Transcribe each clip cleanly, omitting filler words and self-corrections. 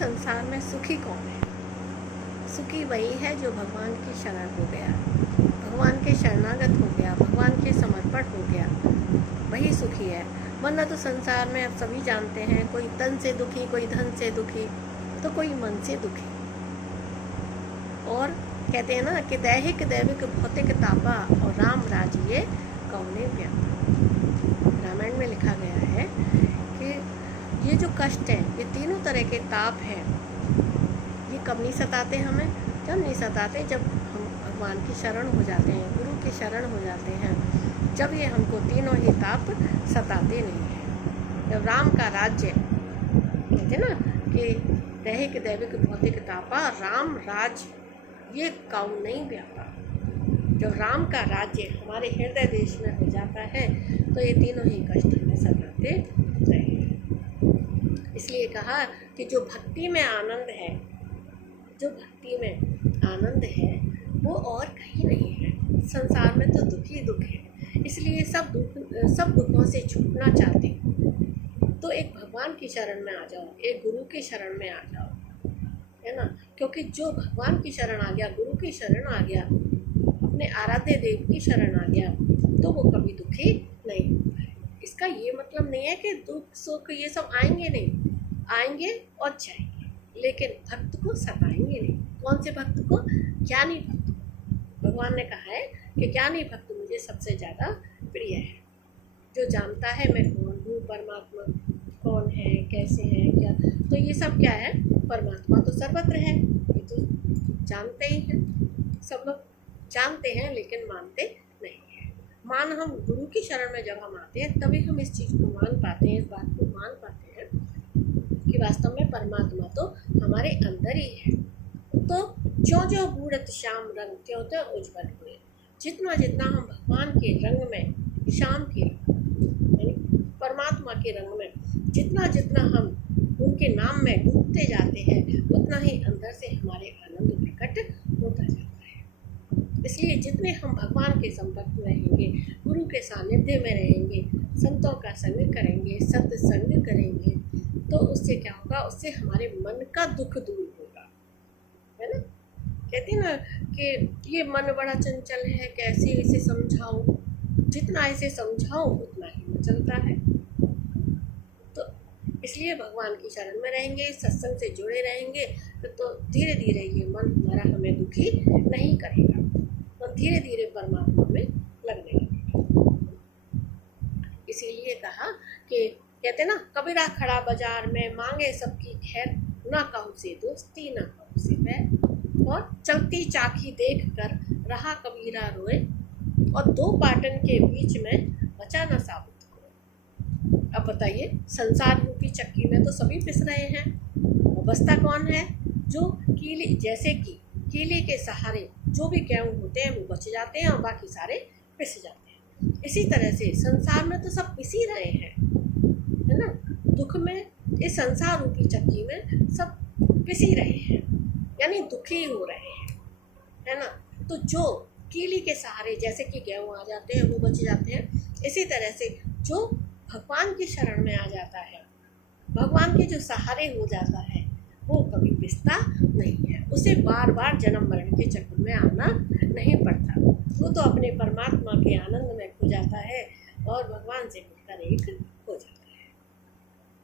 संसार में सुखी कौन है? सुखी वही है जो भगवान की शरण हो गया, भगवान के शरणागत हो गया, भगवान के समर्पण हो गया, वही सुखी है। वरना तो संसार में अब सभी जानते हैं, कोई तन से दुखी, कोई धन से दुखी, तो कोई मन से दुखी। और कहते हैं ना कि दैहिक दैविक भौतिक तापा और राम राज्य कौने व्यापा। रामायण में लिखा गया है कि ये जो कष्ट है, ये तीनों तरह के ताप हैं, ये कब नहीं सताते हमें? जब नहीं सताते, जब हम भगवान की शरण हो जाते हैं, गुरु की शरण हो जाते हैं, जब ये हमको तीनों ही ताप सताते नहीं हैं। जब राम का राज्य, कहते ना कि दैहिक दैविक भौतिक तापा राम राज ये कौन नहीं व्यापा। जब राम का राज्य हमारे हृदय देश में हो जाता है तो ये तीनों ही कष्ट हमें सताते नहीं। इसलिए कहा कि जो भक्ति में आनंद है, जो भक्ति में आनंद है वो और कहीं नहीं है। संसार में तो दुख ही दुख है। इसलिए सब दुखों से छूटना चाहते हो तो एक भगवान की शरण में आ जाओ, एक गुरु की शरण में आ जाओ, है ना। क्योंकि जो भगवान की शरण आ गया, गुरु की शरण आ गया, अपने आराध्य देव की शरण आ गया, तो वो कभी दुखी नहीं होता है। इसका ये मतलब नहीं है कि दुख सुख ये सब आएंगे नहीं, आएंगे और जाएंगे, लेकिन भक्त को सताएंगे नहीं। कौन से भक्त को? ज्ञानी भक्त को। भगवान ने कहा है कि ज्ञानी भक्त मुझे सबसे ज़्यादा प्रिय है, जो जानता है मैं कौन हूँ, परमात्मा कौन है, कैसे है, क्या। तो ये सब क्या है? परमात्मा तो सर्वत्र है, ये तो जानते ही हैं, सब लोग जानते हैं, लेकिन मानते नहीं हैं। हम गुरु की शरण में जब हम आते हैं तभी हम इस चीज़ को मान पाते हैं, इस बात को मान पाते हैं कि वास्तव में परमात्मा तो हमारे अंदर ही है। तो ज्यों ज्यों बूढ़त श्याम रंग त्यों त्यों उज्ज्वल हुए। जितना जितना हम भगवान के रंग में, श्याम के यानी परमात्मा के रंग में जितना जितना हम उनके नाम में डूबते जाते हैं, उतना ही अंदर से हमारे आनंद प्रकट होता जाता है। इसलिए जितने हम भगवान के संपर्क में रहेंगे, गुरु के सानिध्य में रहेंगे, संतों का संग करेंगे, सत्संग करेंगे, तो उससे क्या होगा? उससे हमारे मन का दुख दूर होगा, है ना। कहते हैं ना कि ये मन बड़ा चंचल है, कैसे इसे समझाओ। जितना इसे समझाओ उतना ही मचलता है। तो इसलिए भगवान की शरण में रहेंगे, सत्संग से जुड़े रहेंगे, तो धीरे धीरे ये मन हमारा हमें दुखी नहीं करेगा, तो धीरे धीरे परमात्मा में लगने लगेगा। इसीलिए कहा कि कहते ना, कबीरा खड़ा बाजार में मांगे सबकी खैर, ना कहूँ से दोस्ती ना कहूँ से बैर, और चलती चाकी देख कर रहा कबीरा रोए, और दो पाटन के बीच में बचा न साबुत को। अब बताइए, संसार रूपी चक्की में तो सभी पिस रहे हैं, और बचता कौन है? जो कीली, जैसे कि कीली के सहारे जो भी गेहूँ होते हैं वो बच जाते हैं और बाकी सारे पिस जाते हैं। इसी तरह से संसार में तो सब पिस ही रहे हैं, है ना। दुख में, इस संसार रूपी चक्की में सब पिस ही रहे हैं, यानी दुखी हो रहे हैं, है ना। तो जो कीली के सहारे, जैसे कि गेहूँ आ जाते हैं वो बच जाते हैं, इसी तरह से जो भगवान की शरण में आ जाता है, भगवान के जो सहारे हो जाता है, वो कभी पिसता नहीं है। उसे बार बार जन्म मरण के चक्र में आना नहीं पड़ता। वो तो अपने परमात्मा के आनंद में खो जाता है और भगवान से मिलकर एक हो जाता है।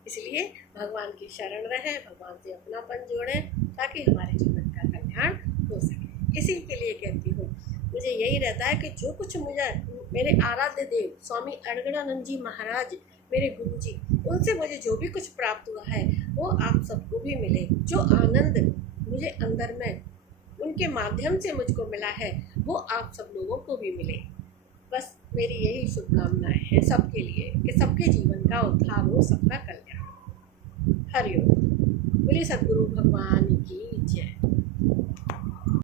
इसलिए भगवान की शरण रहे, भगवान से अपनापन जोड़ें, ताकि हमारे जीवन का कल्याण हो सके। इसी के लिए कहती हूँ, मुझे यही रहता है कि जो कुछ मुझे मेरे आराध्य देव स्वामी अड़गड़ानंद जी महाराज, मेरे गुरु जी, उनसे मुझे जो भी कुछ प्राप्त हुआ है वो आप सबको भी मिले। जो आनंद मुझे अंदर में उनके माध्यम से मुझको मिला है वो आप सब लोगों को भी मिले। बस मेरी यही शुभकामनाएं हैं सबके लिए कि सबके जीवन का उद्धार हो, सबका कल्याण। हरि ओम। बोलिए सद्गुरु भगवान की जय।